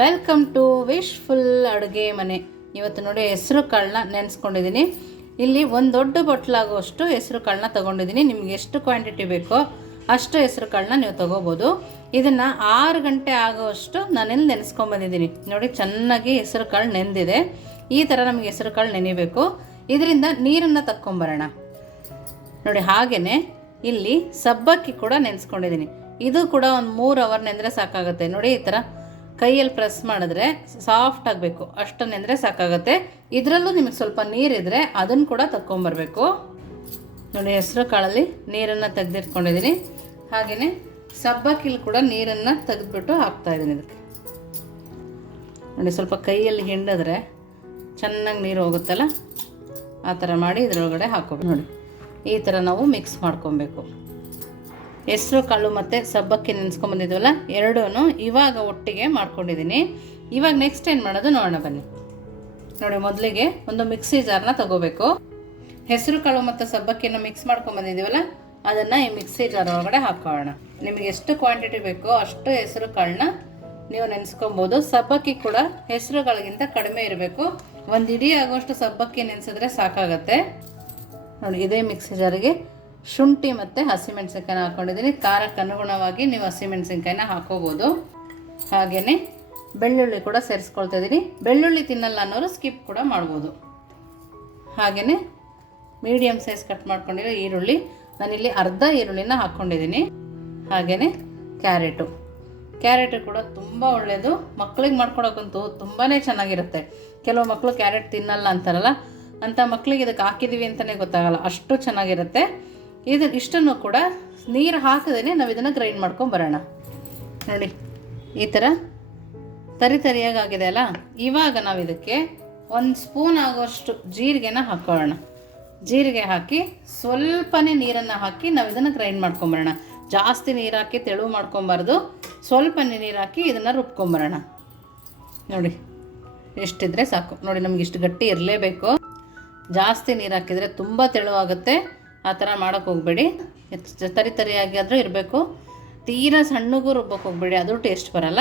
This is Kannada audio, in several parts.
ವೆಲ್ಕಮ್ ಟು ವಿಶ್ ಫುಲ್ ಅಡುಗೆ ಮನೆ. ಇವತ್ತು ನೋಡಿ ಹೆಸರು ಕಾಳನ್ನ ನೆನೆಸ್ಕೊಂಡಿದ್ದೀನಿ ಇಲ್ಲಿ ಒಂದು ದೊಡ್ಡ ಬಟ್ಲಾಗುವಷ್ಟು ಹೆಸರು ಕಾಳನ್ನ ತೊಗೊಂಡಿದ್ದೀನಿ ನಿಮ್ಗೆ ಎಷ್ಟು ಕ್ವಾಂಟಿಟಿ ಬೇಕೋ ಅಷ್ಟು ಹೆಸರು ಕಾಳನ್ನ ನೀವು ತೊಗೋಬೋದು. ಇದನ್ನು ಆರು ಗಂಟೆ ಆಗುವಷ್ಟು ನಾನಿಲ್ಲಿ ನೆನೆಸ್ಕೊಂಬಂದಿದ್ದೀನಿ ನೋಡಿ ಚೆನ್ನಾಗಿ ಹೆಸರು ಕಾಳು ನೆಂದಿದೆ ಈ ಥರ ನಮಗೆ ಹೆಸರು ಕಾಳು ನೆನಿಬೇಕು. ಇದರಿಂದ ನೀರನ್ನು ತಕ್ಕೊಂಬರೋಣ ನೋಡಿ ಹಾಗೆಯೇ ಇಲ್ಲಿ ಸಬ್ಬಕ್ಕಿ ಕೂಡ ನೆನೆಸ್ಕೊಂಡಿದ್ದೀನಿ ಇದು ಕೂಡ ಒಂದು ಮೂರು ಅವರ್ ನೆಂದರೆ ಸಾಕಾಗುತ್ತೆ. ನೋಡಿ ಈ ಥರ ಕೈಯಲ್ಲಿ ಪ್ರೆಸ್ ಮಾಡಿದ್ರೆ ಸಾಫ್ಟ್ ಆಗಬೇಕು. ಅಷ್ಟನ್ನೆಂದರೆ ಸಾಕಾಗುತ್ತೆ. ಇದರಲ್ಲೂ ನಿಮಗೆ ಸ್ವಲ್ಪ ನೀರಿದ್ರೆ ಅದನ್ನು ಕೂಡ ತಕ್ಕೊಂಬರ್ಬೇಕು. ನೋಡಿ, ಹೆಸರು ಕಾಳಲ್ಲಿ ನೀರನ್ನು ತೆಗೆದಿಟ್ಕೊಂಡಿದ್ದೀನಿ ಹಾಗೆಯೇ ಸಬ್ಬಕ್ಕಿಲಿ ಕೂಡ ನೀರನ್ನು ತೆಗೆದುಬಿಟ್ಟು ಹಾಕ್ತಾ ಇದ್ದೀನಿ ಇದಕ್ಕೆ. ನೋಡಿ, ಸ್ವಲ್ಪ ಕೈಯಲ್ಲಿ ಹಿಂಡಿದ್ರೆ ಚೆನ್ನಾಗಿ ನೀರು ಹೋಗುತ್ತಲ್ಲ? ಆ ಥರ ಮಾಡಿ ಇದರೊಳಗಡೆ ಹಾಕೋಬೇಕು ನೋಡಿ, ಈ ಥರ ನಾವು ಮಿಕ್ಸ್ ಮಾಡ್ಕೊಬೇಕು. ಹೆಸರು ಕಾಳು ಮತ್ತು ಸಬ್ಬಕ್ಕಿ ನೆನೆಸ್ಕೊಂಬಂದಿದ್ವಲ್ಲ ಎರಡೂ ಇವಾಗ ಒಟ್ಟಿಗೆ ಮಾಡ್ಕೊಂಡಿದ್ದೀನಿ ಇವಾಗ ನೆಕ್ಸ್ಟ್ ಏನು ಮಾಡೋದು ನೋಡೋಣ ಬನ್ನಿ. ನೋಡಿ, ಮೊದಲಿಗೆ ಒಂದು ಮಿಕ್ಸಿ ಜಾರ್ನ ತಗೋಬೇಕು. ಹೆಸರು ಕಾಳು ಮತ್ತು ಸಬ್ಬಕ್ಕಿನ ಮಿಕ್ಸ್ ಮಾಡ್ಕೊಂಬಂದಿದ್ದೀವಲ್ಲ ಅದನ್ನು ಈ ಮಿಕ್ಸಿ ಜಾರ್ ಒಳಗಡೆ ಹಾಕೋಣ ನಿಮಗೆ ಎಷ್ಟು ಕ್ವಾಂಟಿಟಿ ಬೇಕೋ ಅಷ್ಟು ಹೆಸರು ಕಾಳನ್ನ ನೀವು ನೆನೆಸ್ಕೊಬೋದು. ಸಬ್ಬಕ್ಕಿ ಕೂಡ ಹೆಸರುಗಳಿಗಿಂತ ಕಡಿಮೆ ಇರಬೇಕು. ಒಂದು ಇಡೀ ಆಗೋಷ್ಟು ಸಬ್ಬಕ್ಕಿ ನೆನೆಸಿದ್ರೆ ಸಾಕಾಗತ್ತೆ. ನೋಡಿ, ಇದೇ ಮಿಕ್ಸಿ ಜಾರಿಗೆ ಶುಂಠಿ ಮತ್ತು ಹಸಿಮೆಣಸಿನ್ಕಾಯಿನ ಹಾಕ್ಕೊಂಡಿದ್ದೀನಿ ಖಾರಕ್ಕೆ ಅನುಗುಣವಾಗಿ ನೀವು ಹಸಿಮೆಣಸಿನ್ಕಾಯಿನ ಹಾಕೋಬೋದು. ಹಾಗೆಯೇ ಬೆಳ್ಳುಳ್ಳಿ ಕೂಡ ಸೇರಿಸ್ಕೊಳ್ತಾ ಇದ್ದೀನಿ. ಬೆಳ್ಳುಳ್ಳಿ ತಿನ್ನಲ್ಲ ಅನ್ನೋರು ಸ್ಕಿಪ್ ಕೂಡ ಮಾಡ್ಬೋದು. ಹಾಗೆಯೇ ಮೀಡಿಯಮ್ ಸೈಜ್ ಕಟ್ ಮಾಡ್ಕೊಂಡಿರೋ ಈರುಳ್ಳಿ. ನಾನಿಲ್ಲಿ ಅರ್ಧ ಈರುಳ್ಳಿನ ಹಾಕ್ಕೊಂಡಿದ್ದೀನಿ ಹಾಗೆಯೇ ಕ್ಯಾರೆಟು. ಕ್ಯಾರೆಟು ಕೂಡ ತುಂಬ ಒಳ್ಳೆಯದು ಮಕ್ಳಿಗೆ ಮಾಡ್ಕೊಡೋಕ್ಕಂತೂ ತುಂಬಾ ಚೆನ್ನಾಗಿರುತ್ತೆ. ಕೆಲವು ಮಕ್ಕಳು ಕ್ಯಾರೆಟ್ ತಿನ್ನಲ್ಲ ಅಂತಾರಲ್ಲ ಅಂಥ ಮಕ್ಕಳಿಗೆ ಇದಕ್ಕೆ ಹಾಕಿದ್ದೀವಿ ಅಂತಲೇ ಗೊತ್ತಾಗಲ್ಲ. ಅಷ್ಟು ಚೆನ್ನಾಗಿರುತ್ತೆ. ಇದು ಇಷ್ಟನ್ನು ಕೂಡ ನೀರು ಹಾಕದೇ ನಾವು ಇದನ್ನು ಗ್ರೈಂಡ್ ಮಾಡ್ಕೊಂಬರೋಣ ನೋಡಿ, ಈ ಥರ ತರಿ ತರಿಯಾಗಿ ಆಗಿದೆ ಅಲ್ಲ? ಇವಾಗ ನಾವು ಇದಕ್ಕೆ ಒಂದು ಸ್ಪೂನ್ ಆಗುವಷ್ಟು ಜೀರಿಗೆನ ಹಾಕೊಳ್ಳೋಣ ಜೀರಿಗೆ ಹಾಕಿ ಸ್ವಲ್ಪನೇ ನೀರನ್ನು ಹಾಕಿ ನಾವು ಇದನ್ನು ಗ್ರೈಂಡ್ ಮಾಡ್ಕೊಂಬರೋಣ ಜಾಸ್ತಿ ನೀರು ಹಾಕಿ ತೆಳು ಮಾಡ್ಕೊಂಬಾರ್ದು. ಸ್ವಲ್ಪನೇ ನೀರು ಹಾಕಿ ಇದನ್ನು ರುಬ್ಕೊಂಬರೋಣ ನೋಡಿ, ಎಷ್ಟಿದ್ರೆ ಸಾಕು. ನೋಡಿ, ನಮ್ಗೆ ಇಷ್ಟು ಗಟ್ಟಿ ಇರಲೇಬೇಕು. ಜಾಸ್ತಿ ನೀರು ಹಾಕಿದರೆ ತುಂಬ ತೆಳುವಾಗುತ್ತೆ. ಆ ಥರ ಮಾಡೋಕ್ಕೆ ಹೋಗಬೇಡಿ. ತರಿ ತರಿಯಾಗಿ ಆದರೂ ಇರಬೇಕು. ತೀರಾ ಸಣ್ಣಗೂ ರುಬ್ಬಕ್ಕೆ ಹೋಗಬೇಡಿ, ಅದು ಟೇಸ್ಟ್ ಬರಲ್ಲ.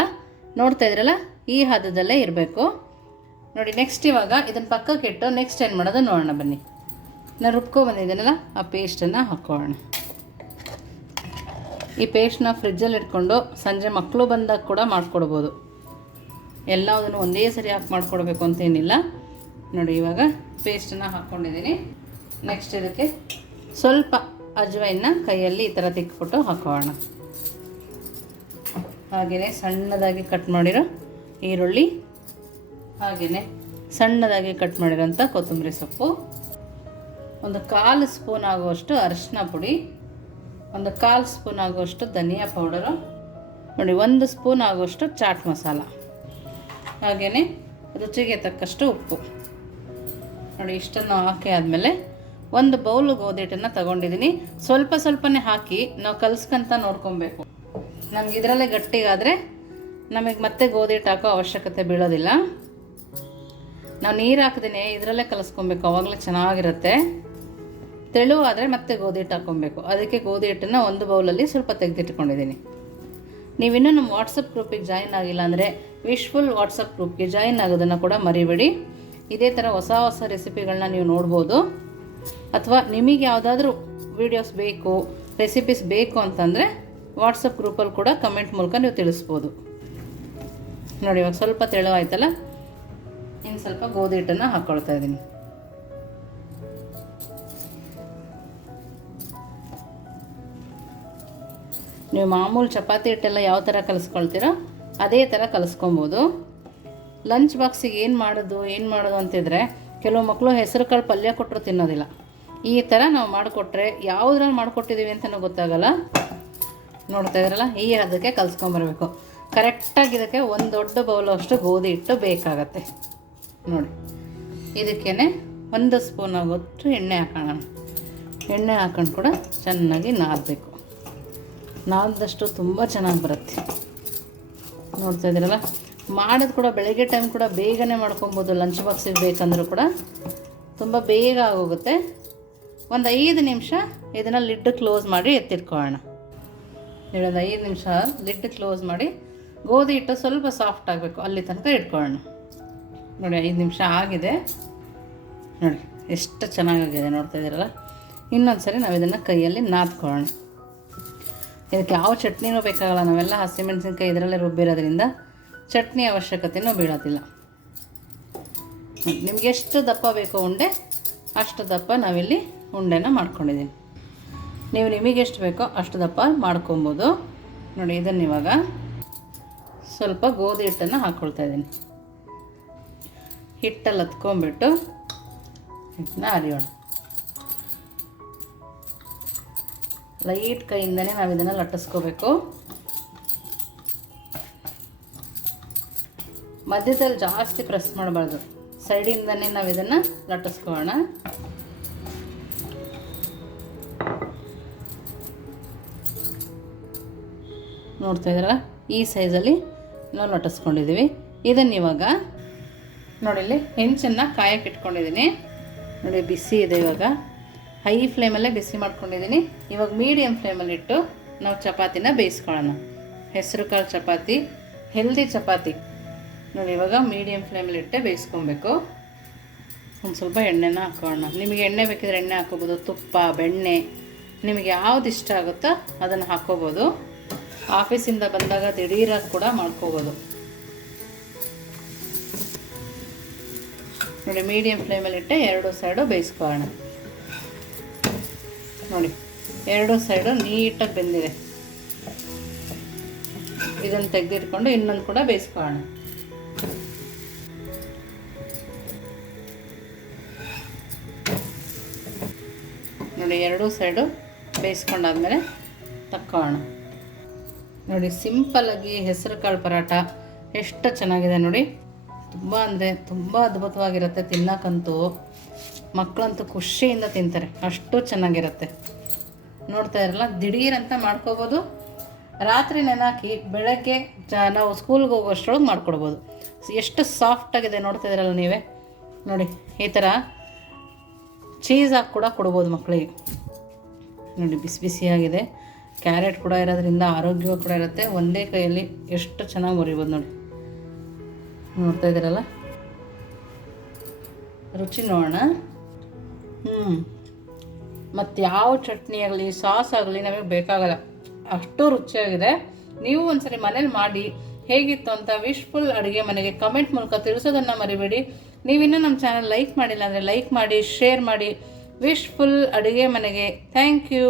ನೋಡ್ತಾ ಇದ್ರಲ್ಲ, ಈ ಹದದಲ್ಲೇ ಇರಬೇಕು. ನೋಡಿ ನೆಕ್ಸ್ಟ್ ಇವಾಗ ಇದನ್ನು ಪಕ್ಕಕ್ಕೆ ಇಟ್ಟು ನೆಕ್ಸ್ಟ್ ಏನು ಮಾಡೋದು ನೋಡೋಣ ಬನ್ನಿ. ನಾನು ರುಬ್ಕೊ ಬಂದಿದ್ದೀನಲ್ಲ, ಆ ಪೇಸ್ಟನ್ನು ಹಾಕ್ಕೊಳ್ಳೋಣ ಈ ಪೇಸ್ಟ್ನ ಫ್ರಿಜ್ಜಲ್ಲಿ ಇಟ್ಕೊಂಡು ಸಂಜೆ ಮಕ್ಕಳು ಬಂದಾಗ ಕೂಡ ಮಾಡಿಕೊಡ್ಬೋದು. ಎಲ್ಲದನ್ನು ಒಂದೇ ಸರಿ ಹಾಕಿ ಮಾಡಿಕೊಡ್ಬೇಕು ಅಂತೇನಿಲ್ಲ ನೋಡಿ, ಇವಾಗ ಪೇಸ್ಟನ್ನು ಹಾಕ್ಕೊಂಡಿದ್ದೀನಿ ನೆಕ್ಸ್ಟ್ ಇದಕ್ಕೆ ಸ್ವಲ್ಪ ಅಜ್ವೈನ ಕೈಯಲ್ಲಿ ಈ ಥರ ತಿಕ್ಬಿಟ್ಟು ಹಾಕೋಣ. ಹಾಗೆಯೇ ಸಣ್ಣದಾಗಿ ಕಟ್ ಮಾಡಿರೋ ಈರುಳ್ಳಿ ಹಾಗೆಯೇ ಸಣ್ಣದಾಗಿ ಕಟ್ ಮಾಡಿರೋಂಥ ಕೊತ್ತಂಬರಿ ಸೊಪ್ಪು, ಒಂದು ಕಾಲು ಸ್ಪೂನ್ ಆಗುವಷ್ಟು ಅರಿಶಿನ ಪುಡಿ, ಒಂದು ಕಾಲು ಸ್ಪೂನ್ ಆಗುವಷ್ಟು ಧನಿಯಾ ಪೌಡರು ನೋಡಿ ಒಂದು ಸ್ಪೂನ್ ಆಗುವಷ್ಟು ಚಾಟ್ ಮಸಾಲ ಹಾಗೆಯೇ ರುಚಿಗೆ ತಕ್ಕಷ್ಟು ಉಪ್ಪು. ನೋಡಿ ಇಷ್ಟನ್ನು ಹಾಕಿ ಆದಮೇಲೆ ಒಂದು ಬೌಲ್ ಗೋಧಿಟ್ಟನ್ನು ತಗೊಂಡಿದ್ದೀನಿ ಸ್ವಲ್ಪ ಸ್ವಲ್ಪನೇ ಹಾಕಿ ನಾವು ಕಲ್ಸ್ಕೊಂತ ನೋಡ್ಕೊಬೇಕು. ನಮ್ಗೆ ಇದರಲ್ಲೇ ಗಟ್ಟಿಗಾದರೆ ನಮಗೆ ಮತ್ತೆ ಗೋಧಿ ಹಿಟ್ಟು ಹಾಕೋ ಅವಶ್ಯಕತೆ ಬೀಳೋದಿಲ್ಲ. ನಾವು ನೀರು ಹಾಕ್ದೇನೆ, ಇದರಲ್ಲೇ ಕಲಿಸ್ಕೊಬೇಕು, ಅವಾಗಲೇ ಚೆನ್ನಾಗಿರುತ್ತೆ. ತೆಳು ಆದರೆ ಮತ್ತೆ ಗೋಧಿ ಹಿಟ್ಟು ಹಾಕ್ಕೊಬೇಕು. ಅದಕ್ಕೆ ಗೋಧಿ ಹಿಟ್ಟನ್ನು ಒಂದು ಬೌಲಲ್ಲಿ ಸ್ವಲ್ಪ ತೆಗೆದಿಟ್ಕೊಂಡಿದ್ದೀನಿ ನೀವಿನ್ನೂ ನಮ್ಮ ವಾಟ್ಸಪ್ ಗ್ರೂಪಿಗೆ ಜಾಯಿನ್ ಆಗಿಲ್ಲ ಅಂದರೆ ವಿಶ್ಫುಲ್ ವಾಟ್ಸಪ್ ಗ್ರೂಪ್ಗೆ ಜಾಯಿನ್ ಆಗೋದನ್ನು ಕೂಡ ಮರಿಬೇಡಿ. ಇದೇ ಥರ ಹೊಸ ಹೊಸ ರೆಸಿಪಿಗಳನ್ನ ನೀವು ನೋಡ್ಬೋದು. ಅಥವಾ ನಿಮಗೆ ಯಾವುದಾದ್ರೂ ವೀಡಿಯೋಸ್ ಬೇಕು ರೆಸಿಪೀಸ್ ಬೇಕು ಅಂತಂದರೆ ವಾಟ್ಸಪ್ ಗ್ರೂಪಲ್ಲಿ ಕೂಡ ಕಮೆಂಟ್ ಮೂಲಕ ನೀವು ತಿಳಿಸ್ಬೋದು. ನೋಡಿ, ಇವಾಗ ಸ್ವಲ್ಪ ತೆಳುವಾಯ್ತಲ್ಲ? ಇನ್ನು ಸ್ವಲ್ಪ ಗೋಧಿ ಹಿಟ್ಟನ್ನು ಹಾಕ್ಕೊಳ್ತಾ ಇದ್ದೀನಿ. ನೀವು ಮಾಮೂಲು ಚಪಾತಿ ಹಿಟ್ಟೆಲ್ಲ ಯಾವ ಥರ ಕಲಿಸ್ಕೊಳ್ತೀರೋ ಅದೇ ಥರ ಕಲಿಸ್ಕೊಬೋದು. ಲಂಚ್ ಬಾಕ್ಸಿಗೆ ಏನು ಮಾಡೋದು ಏನು ಮಾಡೋದು ಅಂತಿದ್ರೆ, ಕೆಲವು ಮಕ್ಕಳು ಹೆಸರು ಕಾಳು ಪಲ್ಯ ಕೊಟ್ಟರು ತಿನ್ನೋದಿಲ್ಲ. ಈ ಥರ ನಾವು ಮಾಡಿಕೊಟ್ರೆ ಯಾವುದ್ರಲ್ಲಿ ಮಾಡಿಕೊಟ್ಟಿದ್ದೀವಿ ಅಂತಲೂ ಗೊತ್ತಾಗಲ್ಲ. ನೋಡ್ತಾ ಇದ್ರಲ್ಲ, ಈ ಅದಕ್ಕೆ ಕಲಿಸ್ಕೊಂಬರ್ಬೇಕು ಕರೆಕ್ಟಾಗಿ ಇದಕ್ಕೆ ಒಂದು ದೊಡ್ಡ ಬೌಲು ಅಷ್ಟು ಗೋಧಿ ಹಿಟ್ಟು ಬೇಕಾಗತ್ತೆ. ನೋಡಿ ಇದಕ್ಕೇ ಒಂದು ಸ್ಪೂನ್ ಆಗೋಷ್ಟು ಎಣ್ಣೆ ಹಾಕೋಣ. ಎಣ್ಣೆ ಹಾಕೊಂಡು ಕೂಡ ಚೆನ್ನಾಗಿ ನಾದಬೇಕು. ನಾದಷ್ಟು ತುಂಬ ಚೆನ್ನಾಗಿ ಬರುತ್ತೆ. ನೋಡ್ತಾ ಇದ್ದೀರಲ್ಲ ಮಾಡೋದು ಕೂಡ ಬೆಳಗ್ಗೆ ಟೈಮ್ ಕೂಡ ಬೇಗನೆ ಮಾಡ್ಕೊಬೋದು ಲಂಚ್ ಬಾಕ್ಸಿಗೆ ಬೇಕಂದ್ರೂ ಕೂಡ. ತುಂಬ ಬೇಗ ಆಗೋಗುತ್ತೆ. ಒಂದು ಐದು ನಿಮಿಷ ಇದನ್ನು ಲಿಡ್ ಕ್ಲೋಸ್ ಮಾಡಿ ಎತ್ತಿಟ್ಕೊಳ್ಳೋಣ. ಒಂದು ಐದು ನಿಮಿಷ ಲಿಡ್ ಕ್ಲೋಸ್ ಮಾಡಿ ಗೋಧಿ ಹಿಟ್ಟು ಸ್ವಲ್ಪ ಸಾಫ್ಟ್ ಆಗಬೇಕು, ಅಲ್ಲಿ ತನಕ ಇಟ್ಕೊಳ್ಳೋಣ. ನೋಡಿ, ಐದು ನಿಮಿಷ ಆಗಿದೆ. ನೋಡಿ, ಎಷ್ಟು ಚೆನ್ನಾಗಾಗಿದೆ ನೋಡ್ತಾ ಇದ್ದೀರಲ್ಲ? ಇನ್ನೊಂದು ಸರಿ ನಾವು ಇದನ್ನು ಕೈಯಲ್ಲಿ ನಾದ್ಕೊಳ್ಳೋಣ. ಇದಕ್ಕೆ ಯಾವ ಚಟ್ನಿನೂ ಬೇಕಾಗಲ್ಲ, ನಾವೆಲ್ಲ ಹಸಿಮೆಣಸಿನ್ಕಾಯಿ ಇದರಲ್ಲೇ ರುಬ್ಬಿರೋದ್ರಿಂದ ಚಟ್ನಿ ಅವಶ್ಯಕತೆಯೂ ಬೀಳೋದಿಲ್ಲ. ನಿಮ್ಗೆ ಎಷ್ಟು ದಪ್ಪ ಬೇಕೋ ಉಂಡೆ ಅಷ್ಟು ದಪ್ಪ ನಾವಿಲ್ಲಿ ಉಂಡೆನ ಮಾಡ್ಕೊಂಡಿದ್ದೀನಿ ನೀವು ನಿಮಗೆ ಎಷ್ಟು ಬೇಕೋ ಅಷ್ಟು ದಪ್ಪ ಮಾಡ್ಕೊಬೋದು. ನೋಡಿ, ಇದನ್ನು ಇವಾಗ ಸ್ವಲ್ಪ ಗೋಧಿ ಹಿಟ್ಟನ್ನು ಹಾಕ್ಕೊಳ್ತಾ ಇದ್ದೀನಿ. ಹಿಟ್ಟಲ್ಲಿ ಹತ್ಕೊಂಬಿಟ್ಟು ಹಿಟ್ಟನ್ನ ಅರಿಯೋಣ ಲೈಟ್ ಕೈಯಿಂದನೇ ನಾವು ಇದನ್ನು ಲಟ್ಟಿಸ್ಕೋಬೇಕು. ಮಧ್ಯದಲ್ಲಿ ಜಾಸ್ತಿ ಪ್ರೆಸ್ ಮಾಡಬಾರ್ದು. ಸೈಡಿಂದನೇ ನಾವು ಇದನ್ನು ಲಟ್ಟಿಸ್ಕೋಣ ನೋಡ್ತಾ ಇದ್ದೀರಾ? ಈ ಸೈಜಲ್ಲಿ ನಾವು ಲಟ್ಟಿಸ್ಕೊಂಡಿದ್ದೀವಿ ಇದನ್ನು ಇವಾಗ ನೋಡಿ ಇಲ್ಲಿ ಹೆಂಚನ್ನು ಕಾಯಕ್ಕೆ ಇಟ್ಕೊಂಡಿದ್ದೀನಿ ನೋಡಿ ಬಿಸಿ ಇದೆ ಇವಾಗ. ಹೈ ಫ್ಲೇಮಲ್ಲೇ ಬಿಸಿ ಮಾಡ್ಕೊಂಡಿದ್ದೀನಿ ಇವಾಗ ಮೀಡಿಯಮ್ ಫ್ಲೇಮಲ್ಲಿ ಇಟ್ಟು ನಾವು ಚಪಾತಿನ ಬೇಯಿಸ್ಕೊಳ್ಳೋಣ. ಹೆಸರು ಕಾಳು ಚಪಾತಿ ಹೆಲ್ದಿ ಚಪಾತಿ. ನೋಡಿ, ಇವಾಗ ಮೀಡಿಯಮ್ ಫ್ಲೇಮಲ್ಲಿ ಇಟ್ಟೆ ಬೇಯಿಸ್ಕೊಬೇಕು. ಒಂದು ಸ್ವಲ್ಪ ಎಣ್ಣೆನ ಹಾಕೋಣ. ನಿಮಗೆ ಎಣ್ಣೆ ಬೇಕಿದ್ರೆ ಎಣ್ಣೆ ಹಾಕೋಬೋದು, ತುಪ್ಪ, ಬೆಣ್ಣೆ, ನಿಮಗೆ ಯಾವ್ದು ಇಷ್ಟ ಆಗುತ್ತೋ ಅದನ್ನು ಹಾಕೋಬೋದು. ಆಫೀಸಿಂದ ಬಂದಾಗ ದಿಢೀರಾಗಿ ಕೂಡ ಮಾಡ್ಕೋಬೋದು. ನೋಡಿ ಮೀಡಿಯಮ್ ಫ್ಲೇಮಲ್ಲಿ ಇಟ್ಟೆ ಎರಡು ಸೈಡು ಬೇಯಿಸ್ಕೊಳ್ಳೋಣ. ನೋಡಿ, ಎರಡು ಸೈಡು ನೀಟಾಗಿ ಬೆಂದಿದೆ. ಇದನ್ನು ತೆಗೆದಿಟ್ಕೊಂಡು ಇನ್ನೊಂದು ಕೂಡ ಬೇಯಿಸ್ಕೊಳ್ಳೋಣ. ನೋಡಿ, ಎರಡೂ ಸೈಡು ಬೇಯಿಸ್ಕೊಂಡಾದ್ಮೇಲೆ ತಕ್ಕೋಣ. ನೋಡಿ ಸಿಂಪಲ್ಲಾಗಿ ಹೆಸರು ಕಾಳು ಪರಾಟ ಎಷ್ಟು ಚೆನ್ನಾಗಿದೆ ನೋಡಿ. ತುಂಬ ಅಂದರೆ ತುಂಬ ಅದ್ಭುತವಾಗಿರುತ್ತೆ ತಿನ್ನಕ್ಕಂತೂ. ಮಕ್ಕಳಂತೂ ಖುಷಿಯಿಂದ ತಿಂತಾರೆ, ಅಷ್ಟು ಚೆನ್ನಾಗಿರುತ್ತೆ. ನೋಡ್ತಾ ಇರಲ್ಲ, ದಿಢೀರಂತ ಮಾಡ್ಕೋಬೋದು. ರಾತ್ರಿ ನೆನಾಕಿ ಬೆಳಗ್ಗೆ ಜ, ನಾವು ಸ್ಕೂಲ್ಗೆ ಹೋಗೋಷ್ಟ್ರೊಳಗೆ ಮಾಡ್ಕೊಡ್ಬೋದು. ಎಷ್ಟು ಸಾಫ್ಟಾಗಿದೆ ನೋಡ್ತಾ ಇದ್ದೀರಲ್ಲ ನೀವೇ. ನೋಡಿ, ಈ ಥರ ಚೀಸ್ ಕೂಡ ಕೊಡ್ಬೋದು ಮಕ್ಕಳಿಗೆ ನೋಡಿ, ಬಿಸಿ ಬಿಸಿಯಾಗಿದೆ. ಕ್ಯಾರೆಟ್ ಕೂಡ ಇರೋದ್ರಿಂದ ಆರೋಗ್ಯವೂ ಕೂಡ ಇರುತ್ತೆ. ಒಂದೇ ಕೈಯಲ್ಲಿ ಎಷ್ಟು ಚೆನ್ನಾಗಿ ಮುರಿಬೋದು ನೋಡಿ. ನೋಡ್ತಾ ಇದ್ದೀರಲ್ಲ? ರುಚಿ ನೋಡೋಣ. ಹ್ಞೂ ಮತ್ತು ಯಾವ ಚಟ್ನಿ ಆಗಲಿ, ಸಾಸ್ ಆಗಲಿ ನಮಗೆ ಬೇಕಾಗಲ್ಲ. ಅಷ್ಟು ರುಚಿಯಾಗಿದೆ. ನೀವು ಒಂದ್ಸರಿ ಮನೇಲಿ ಮಾಡಿ, ಹೇಗಿತ್ತು ಅಂತ ವಿಶ್ಫುಲ್ ಅಡುಗೆ ಮನೆಗೆ ಕಮೆಂಟ್ ಮೂಲಕ ತಿಳಿಸೋದನ್ನು ಮರಿಬೇಡಿ. ನೀವಿನ್ನೂ ನಮ್ಮ ಚಾನಲ್ ಲೈಕ್ ಮಾಡಿಲ್ಲ ಅಂದರೆ ಲೈಕ್ ಮಾಡಿ ಶೇರ್ ಮಾಡಿ. ವಿಶ್ಫುಲ್ ಅಡುಗೆ ಮನೆಗೆ. Thank you